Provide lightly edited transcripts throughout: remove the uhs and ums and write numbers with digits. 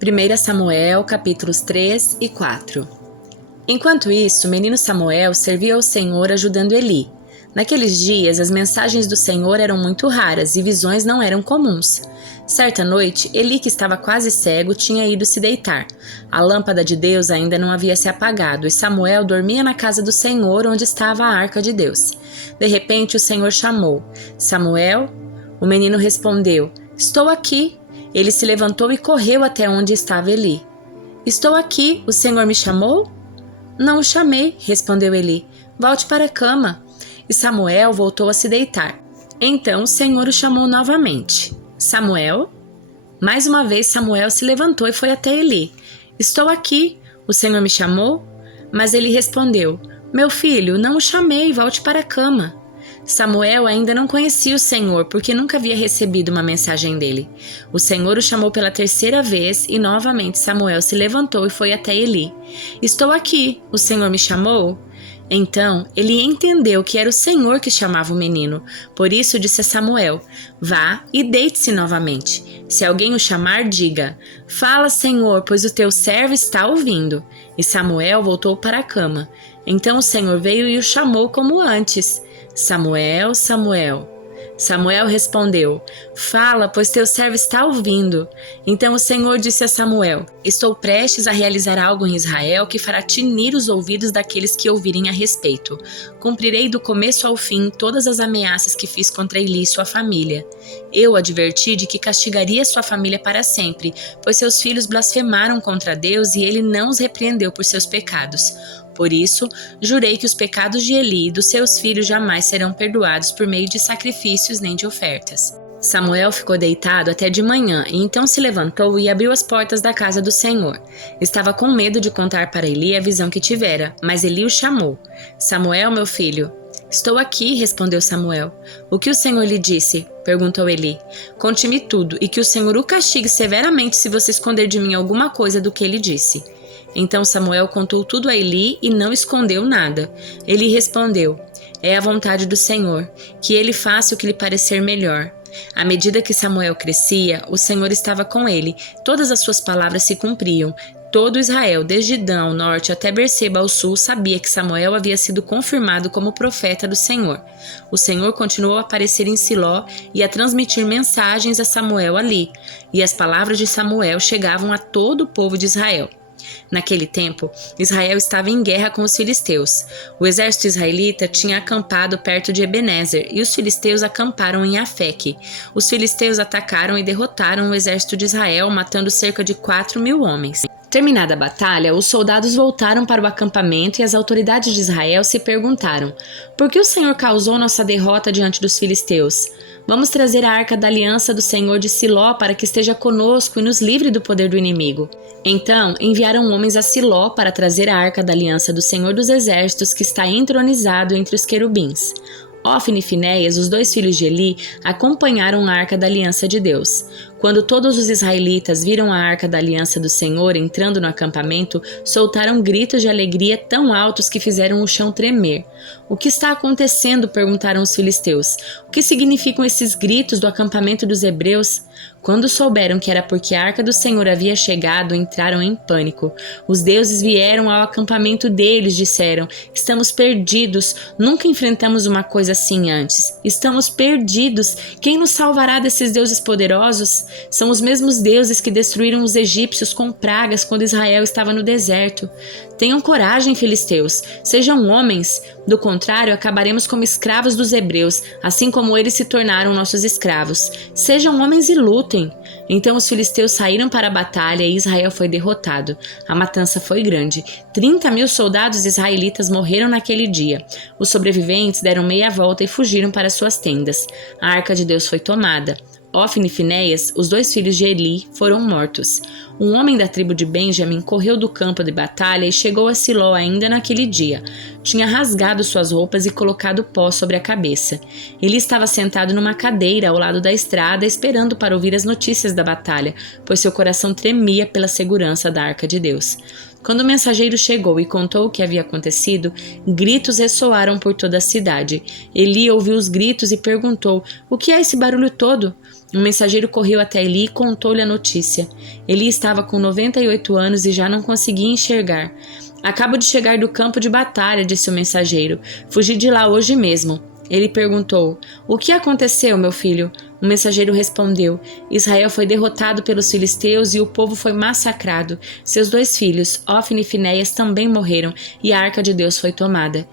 1 Samuel, capítulos 3 e 4. Enquanto isso, o menino Samuel servia ao Senhor ajudando Eli. Naqueles dias, as mensagens do Senhor eram muito raras e visões não eram comuns. Certa noite, Eli, que estava quase cego, tinha ido se deitar. A lâmpada de Deus ainda não havia se apagado e Samuel dormia na casa do Senhor, onde estava a arca de Deus. De repente, o Senhor chamou: Samuel? O menino respondeu: Estou aqui. Ele se levantou e correu até onde estava Eli. Estou aqui, o Senhor me chamou? Não o chamei, respondeu Eli. Volte para a cama. E Samuel voltou a se deitar. Então o Senhor o chamou novamente. Samuel? Mais uma vez Samuel se levantou e foi até Eli. Estou aqui, o Senhor me chamou? Mas ele respondeu: Meu filho, não o chamei, volte para a cama. Samuel ainda não conhecia o Senhor, porque nunca havia recebido uma mensagem dele. O Senhor o chamou pela terceira vez e novamente Samuel se levantou e foi até Eli. Estou aqui, o Senhor me chamou? Então Eli entendeu que era o Senhor que chamava o menino. Por isso disse a Samuel: Vá e deite-se novamente. Se alguém o chamar, diga: Fala, Senhor, pois o teu servo está ouvindo. E Samuel voltou para a cama. Então o Senhor veio e o chamou como antes. Samuel, Samuel. Samuel respondeu: Fala, pois teu servo está ouvindo. Então o Senhor disse a Samuel: Estou prestes a realizar algo em Israel que fará tinir os ouvidos daqueles que ouvirem a respeito. Cumprirei do começo ao fim todas as ameaças que fiz contra Eli e sua família. Eu adverti de que castigaria sua família para sempre, pois seus filhos blasfemaram contra Deus e ele não os repreendeu por seus pecados. Por isso, jurei que os pecados de Eli e dos seus filhos jamais serão perdoados por meio de sacrifícios nem de ofertas. Samuel ficou deitado até de manhã e então se levantou e abriu as portas da casa do Senhor. Estava com medo de contar para Eli a visão que tivera, mas Eli o chamou. Samuel, meu filho. Estou aqui, respondeu Samuel. O que o Senhor lhe disse? Perguntou Eli. Conte-me tudo e que o Senhor o castigue severamente se você esconder de mim alguma coisa do que ele disse. Então Samuel contou tudo a Eli e não escondeu nada. Eli respondeu: É a vontade do Senhor, que ele faça o que lhe parecer melhor. À medida que Samuel crescia, o Senhor estava com ele. Todas as suas palavras se cumpriam. Todo Israel, desde Dan ao norte até Berseba ao sul, sabia que Samuel havia sido confirmado como profeta do Senhor. O Senhor continuou a aparecer em Siló e a transmitir mensagens a Samuel ali, e as palavras de Samuel chegavam a todo o povo de Israel. Naquele tempo, Israel estava em guerra com os filisteus. O exército israelita tinha acampado perto de Ebenezer e os filisteus acamparam em Afeque. Os filisteus atacaram e derrotaram o exército de Israel, matando cerca de 4.000 homens. Terminada a batalha, os soldados voltaram para o acampamento e as autoridades de Israel se perguntaram: Por que o Senhor causou nossa derrota diante dos filisteus? Vamos trazer a arca da aliança do Senhor de Siló para que esteja conosco e nos livre do poder do inimigo. Então enviaram homens a Siló para trazer a arca da aliança do Senhor dos Exércitos, que está entronizado entre os querubins. Ofne e Finéias, os dois filhos de Eli, acompanharam a arca da aliança de Deus. Quando todos os israelitas viram a arca da aliança do Senhor entrando no acampamento, soltaram gritos de alegria tão altos que fizeram o chão tremer. O que está acontecendo? Perguntaram os filisteus. O que significam esses gritos do acampamento dos hebreus? Quando souberam que era porque a arca do Senhor havia chegado, entraram em pânico. Os deuses vieram ao acampamento deles, disseram: Estamos perdidos, nunca enfrentamos uma coisa assim antes. Estamos perdidos, quem nos salvará desses deuses poderosos? São os mesmos deuses que destruíram os egípcios com pragas quando Israel estava no deserto. Tenham coragem, filisteus, sejam homens, do contrário acabaremos como escravos dos hebreus, assim como eles se tornaram nossos escravos. Sejam homens e lutem. Então os filisteus saíram para a batalha e Israel foi derrotado. A matança foi grande. 30.000 soldados israelitas morreram naquele dia. Os sobreviventes deram meia volta e fugiram para suas tendas. A arca de Deus foi tomada. Ofne e Finéias, os dois filhos de Eli, foram mortos. Um homem da tribo de Benjamim correu do campo de batalha e chegou a Siló ainda naquele dia. Tinha rasgado suas roupas e colocado pó sobre a cabeça. Ele estava sentado numa cadeira ao lado da estrada, esperando para ouvir as notícias da batalha, pois seu coração tremia pela segurança da arca de Deus. Quando o mensageiro chegou e contou o que havia acontecido, gritos ressoaram por toda a cidade. Eli ouviu os gritos e perguntou: O que é esse barulho todo? Um mensageiro correu até Eli e contou-lhe a notícia. Eli estava com 98 anos e já não conseguia enxergar. Acabo de chegar do campo de batalha, disse o mensageiro. Fugi de lá hoje mesmo. Ele perguntou: O que aconteceu, meu filho? O mensageiro respondeu: Israel foi derrotado pelos filisteus e o povo foi massacrado. Seus 2 filhos, Ofni e Finéias, também morreram e a arca de Deus foi tomada.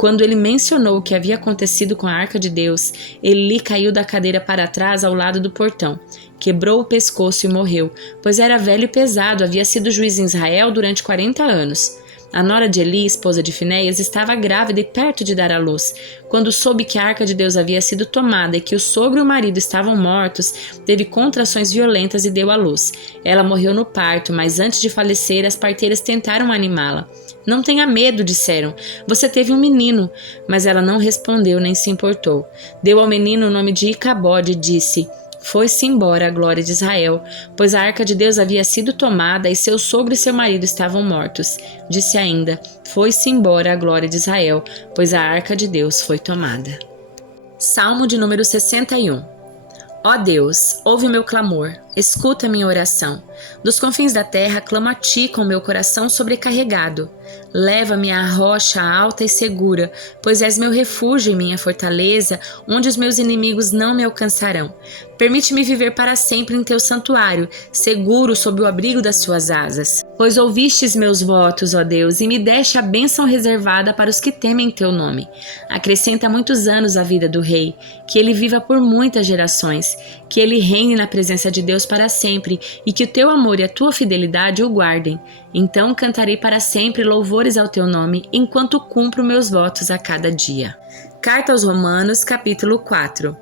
Quando ele mencionou o que havia acontecido com a arca de Deus, Eli caiu da cadeira para trás ao lado do portão. Quebrou o pescoço e morreu, pois era velho e pesado, havia sido juiz em Israel durante 40 anos. A nora de Eli, esposa de Finéias, estava grávida e perto de dar à luz. Quando soube que a arca de Deus havia sido tomada e que o sogro e o marido estavam mortos, teve contrações violentas e deu à luz. Ela morreu no parto, mas antes de falecer, as parteiras tentaram animá-la. Não tenha medo, disseram. Você teve um menino. Mas ela não respondeu nem se importou. Deu ao menino o nome de Icabode e disse: Foi-se embora a glória de Israel, pois a arca de Deus havia sido tomada e seu sogro e seu marido estavam mortos. Disse ainda: Foi-se embora a glória de Israel, pois a arca de Deus foi tomada. Salmo de número 61. Ó Deus, ouve o meu clamor, escuta minha oração. Dos confins da terra clamo a ti com meu coração sobrecarregado. Leva-me à rocha alta e segura, pois és meu refúgio e minha fortaleza, onde os meus inimigos não me alcançarão. Permite-me viver para sempre em teu santuário, seguro sob o abrigo das tuas asas. Pois ouvistes meus votos, ó Deus, e me deste a bênção reservada para os que temem teu nome. Acrescenta muitos anos à vida do rei, que ele viva por muitas gerações, que ele reine na presença de Deus para sempre, e que o teu amor e a tua fidelidade o guardem. Então cantarei para sempre louvores ao teu nome, enquanto cumpro meus votos a cada dia. Carta aos Romanos, capítulo 4.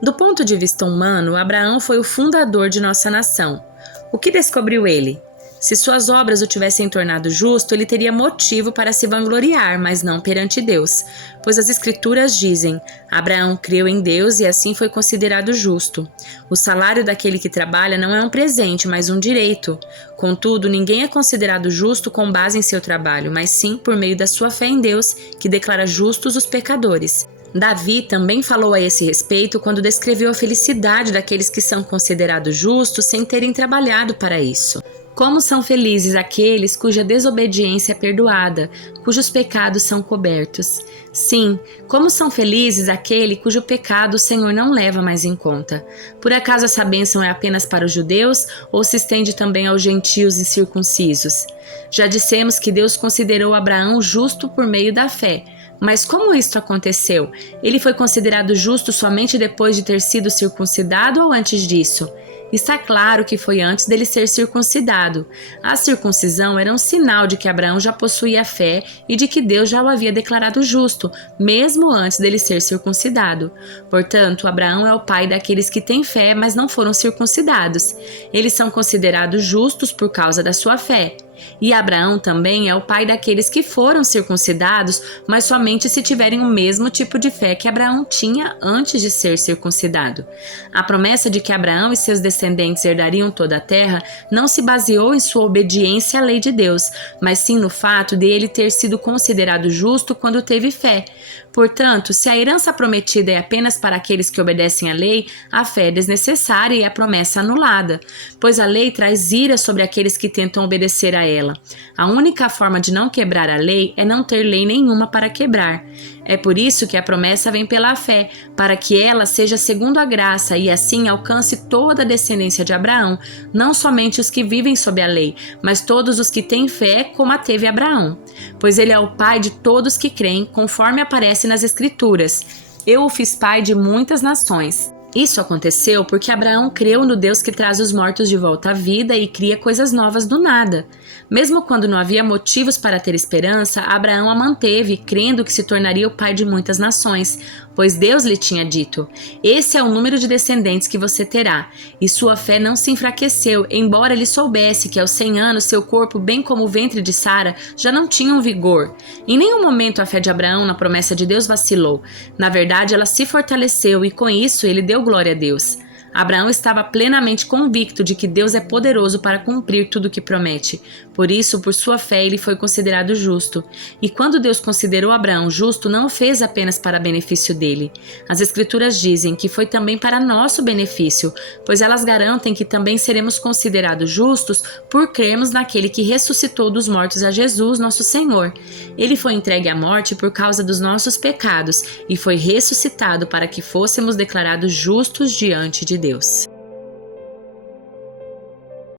Do ponto de vista humano, Abraão foi o fundador de nossa nação. O que descobriu ele? Se suas obras o tivessem tornado justo, ele teria motivo para se vangloriar, mas não perante Deus. Pois as Escrituras dizem: Abraão creu em Deus e assim foi considerado justo. O salário daquele que trabalha não é um presente, mas um direito. Contudo, ninguém é considerado justo com base em seu trabalho, mas sim por meio da sua fé em Deus, que declara justos os pecadores. Davi também falou a esse respeito quando descreveu a felicidade daqueles que são considerados justos sem terem trabalhado para isso. Como são felizes aqueles cuja desobediência é perdoada, cujos pecados são cobertos. Sim, como são felizes aquele cujo pecado o Senhor não leva mais em conta. Por acaso essa bênção é apenas para os judeus ou se estende também aos gentios e circuncisos? Já dissemos que Deus considerou Abraão justo por meio da fé. Mas como isto aconteceu? Ele foi considerado justo somente depois de ter sido circuncidado ou antes disso? Está claro que foi antes dele ser circuncidado. A circuncisão era um sinal de que Abraão já possuía a fé e de que Deus já o havia declarado justo, mesmo antes dele ser circuncidado. Portanto, Abraão é o pai daqueles que têm fé, mas não foram circuncidados. Eles são considerados justos por causa da sua fé. E Abraão também é o pai daqueles que foram circuncidados, mas somente se tiverem o mesmo tipo de fé que Abraão tinha antes de ser circuncidado. A promessa de que Abraão e seus descendentes herdariam toda a terra não se baseou em sua obediência à lei de Deus, mas sim no fato de ele ter sido considerado justo quando teve fé. Portanto, se a herança prometida é apenas para aqueles que obedecem à lei, a fé é desnecessária e a promessa anulada, pois a lei traz ira sobre aqueles que tentam obedecer a ela. A única forma de não quebrar a lei é não ter lei nenhuma para quebrar. É por isso que a promessa vem pela fé, para que ela seja segundo a graça e assim alcance toda a descendência de Abraão, não somente os que vivem sob a lei, mas todos os que têm fé como a teve Abraão. Pois ele é o pai de todos que creem, conforme aparece nas Escrituras. Eu o fiz pai de muitas nações. Isso aconteceu porque Abraão creu no Deus que traz os mortos de volta à vida e cria coisas novas do nada. Mesmo quando não havia motivos para ter esperança, Abraão a manteve, crendo que se tornaria o pai de muitas nações, pois Deus lhe tinha dito: esse é o número de descendentes que você terá. E sua fé não se enfraqueceu, embora ele soubesse que aos 100 anos seu corpo, bem como o ventre de Sara, já não tinham vigor. Em nenhum momento a fé de Abraão na promessa de Deus vacilou. Na verdade, ela se fortaleceu e com isso ele deu glória a Deus. Abraão estava plenamente convicto de que Deus é poderoso para cumprir tudo o que promete. Por isso, por sua fé, ele foi considerado justo. E quando Deus considerou Abraão justo, não o fez apenas para benefício dele. As Escrituras dizem que foi também para nosso benefício, pois elas garantem que também seremos considerados justos por crermos naquele que ressuscitou dos mortos a Jesus, nosso Senhor. Ele foi entregue à morte por causa dos nossos pecados e foi ressuscitado para que fôssemos declarados justos diante de Deus.